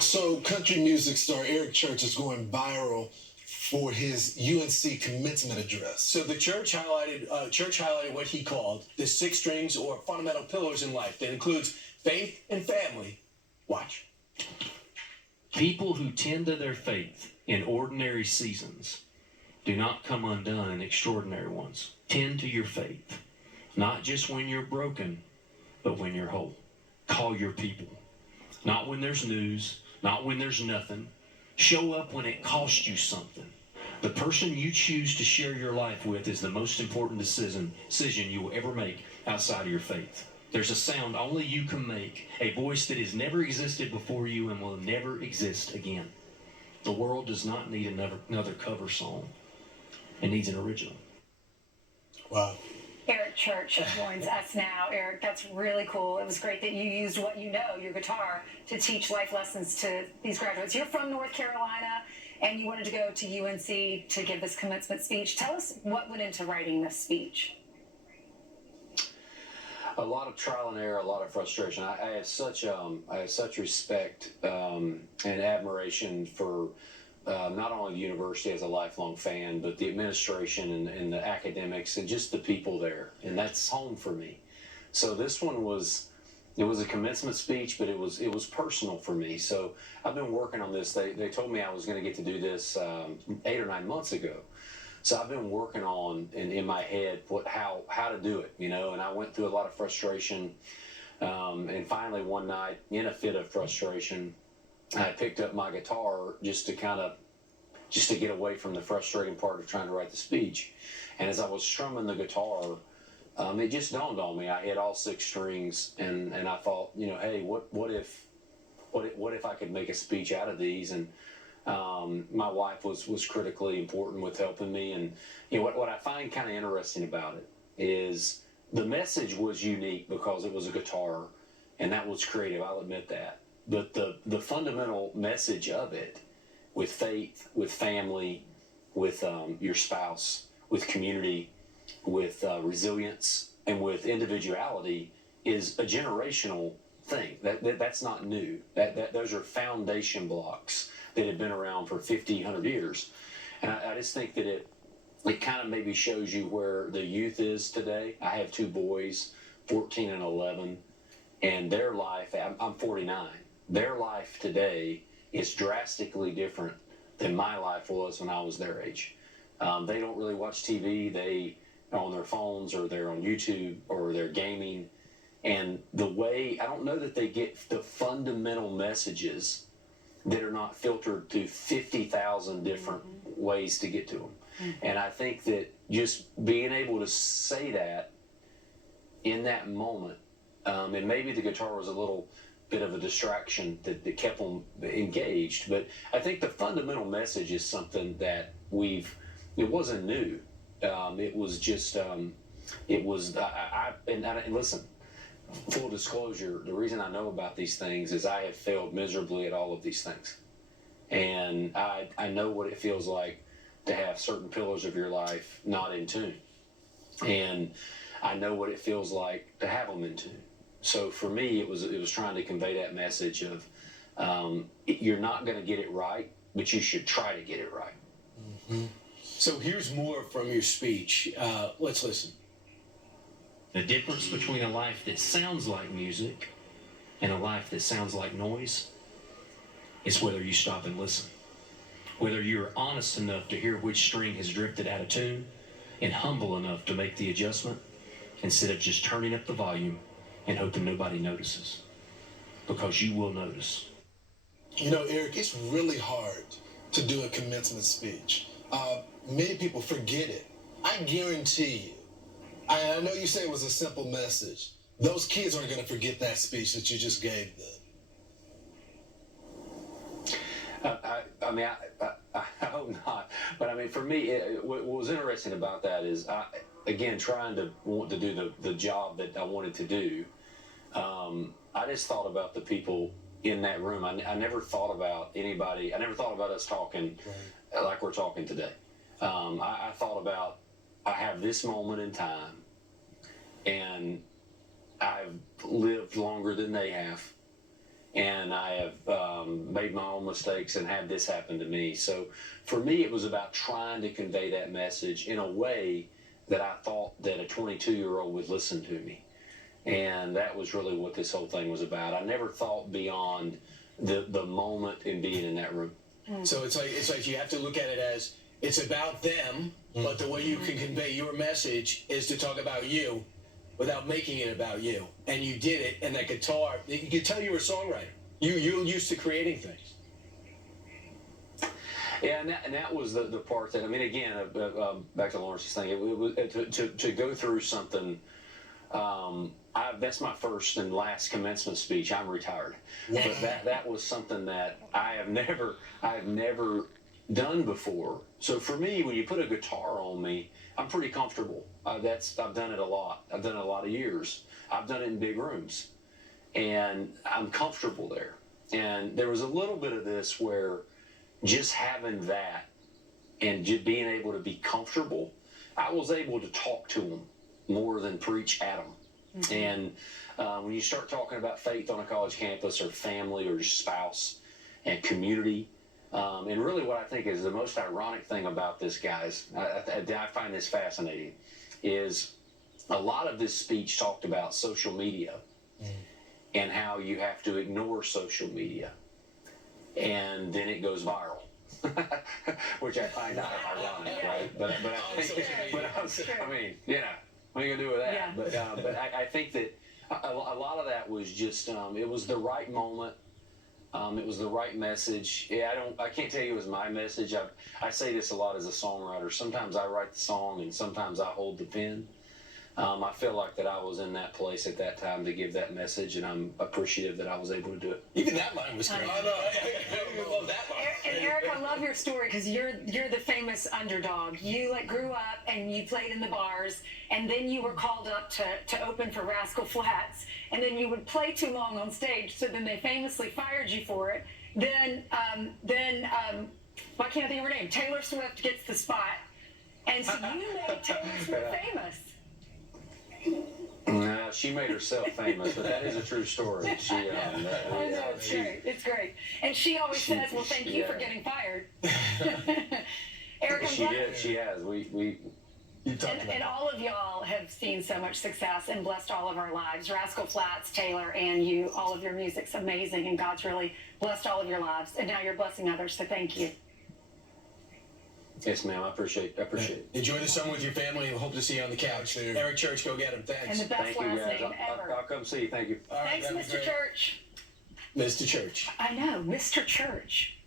So, country music star Eric Church is going viral for his UNC commencement address. So the church highlighted what he called the six strings or fundamental pillars in life. That includes faith and family. Watch. People who tend to their faith in ordinary seasons do not come undone in extraordinary ones. Tend to your faith, not just when you're broken, but when you're whole. Call your people. Not when there's news, not when there's nothing. Show up when it costs you something. The person you choose to share your life with is the most important decision you will ever make outside of your faith. There's a sound only you can make, a voice that has never existed before you and will never exist again. The world does not need another cover song. It needs an original. Wow. Eric Church joins us now. Eric, that's really cool. It was great that you used what you know, your guitar, to teach life lessons to these graduates. You're from North Carolina, and you wanted to go to UNC to give this commencement speech. Tell us what went into writing this speech. A lot of trial and error, a lot of frustration. I have such respect and admiration for not only the university as a lifelong fan, but the administration and the academics and just the people there. And that's home for me. So this one was a commencement speech, but it was personal for me. So I've been working on this. They told me I was going to get to do this 8 or 9 months ago. So I've been working on in my head how to do it, and I went through a lot of frustration. And finally one night, in a fit of frustration, I picked up my guitar just to get away from the frustrating part of trying to write the speech. And as I was strumming the guitar, it just dawned on me. I hit all 6 strings, and I thought, hey, what if I could make a speech out of these? And my wife was critically important with helping me. And what I find kind of interesting about it is the message was unique because it was a guitar, and that was creative. I'll admit that. But the fundamental message of it, with faith, with family, with your spouse, with community, with resilience, and with individuality, is a generational thing. That's not new. Those are foundation blocks that have been around for 50, 100 years. And I just think that it kind of maybe shows you where the youth is today. I have 2 boys, 14 and 11, and their life, I'm 49. Their life today is drastically different than my life was when I was their age. They don't really watch TV. They are on their phones, or they're on YouTube, or they're gaming. And the way, I don't know that they get the fundamental messages that are not filtered through 50,000 different ways to get to them. And I think that just being able to say that in that moment, and maybe the guitar was a little bit of a distraction that kept them engaged, but I think the fundamental message is something that it wasn't new. It was just, and listen, full disclosure, the reason I know about these things is I have failed miserably at all of these things. And I know what it feels like to have certain pillars of your life not in tune. And I know what it feels like to have them in tune. So for me, it was trying to convey that message of you're not going to get it right, but you should try to get it right. Mm-hmm. So here's more from your speech. Let's listen. The difference between a life that sounds like music and a life that sounds like noise is whether you stop and listen. Whether you're honest enough to hear which string has drifted out of tune, and humble enough to make the adjustment instead of just turning up the volume and hoping nobody notices. Because you will notice. Eric, it's really hard to do a commencement speech. Many people forget it. I guarantee you. I know you say it was a simple message. Those kids aren't going to forget that speech that you just gave them. I hope not. But for me, what was interesting about that is, again, trying to want to do the job that I wanted to do. I just thought about the people in that room. I never thought about anybody. I never thought about us talking like we're talking today. I thought about, I have this moment in time, and I've lived longer than they have, and I have made my own mistakes and had this happen to me. So for me, it was about trying to convey that message in a way that I thought that a 22-year-old would listen to me. And that was really what this whole thing was about. I never thought beyond the moment in being in that room. So it's like you have to look at it as it's about them, but the way you can convey your message is to talk about you without making it about you. And you did it, and that guitar, you could tell you were a songwriter. You're used to creating things. Yeah, and that was the part that, I mean, again, back to Lawrence's thing, it was to go through something. That's my first and last commencement speech. I'm retired, but that was something that I have never done before. So for me, when you put a guitar on me, I'm pretty comfortable. I've done it a lot. I've done it a lot of years. I've done it in big rooms, and I'm comfortable there. And there was a little bit of this where just having that and just being able to be comfortable, I was able to talk to them more than preach at them. Mm-hmm. And when you start talking about faith on a college campus, or family, or your spouse, and community, and really what I think is the most ironic thing about this, guys, I find this fascinating, is a lot of this speech talked about social media and how you have to ignore social media, and then it goes viral. Which I find ironic, right? But I mean, you know, what are you gonna do with that? Yeah. But I think that a lot of that was just it was the right moment. It was the right message. Yeah, I can't tell you it was my message. I say this a lot as a songwriter. Sometimes I write the song, and sometimes I hold the pen. I feel like that I was in that place at that time to give that message, and I'm appreciative that I was able to do it. Even that line was great. I know. I love that line. And Eric, I love your story because you're the famous underdog. You grew up and you played in the bars, and then you were called up to open for Rascal Flatts, and then you would play too long on stage, so then they famously fired you for it. Then why can't I think of her name? Taylor Swift gets the spot, and so you made Taylor Swift famous. No, she made herself famous, but that is a true story. She, I know, it's great. It's great. And she always says, well, thank you for getting fired. Eric, she did. She has. And all of y'all have seen so much success and blessed all of our lives. Rascal Flatts, Taylor, and you, all of your music's amazing, and God's really blessed all of your lives. And now you're blessing others, so thank you. Yes, ma'am. I appreciate it. Enjoy the summer with your family, and hope to see you on the couch. Eric Church, go get him. Thanks. And the best Thank you, last guys. name ever. I'll come see you. Thank you. Thanks, Mr. Church. Mr. Church. I know, Mr. Church.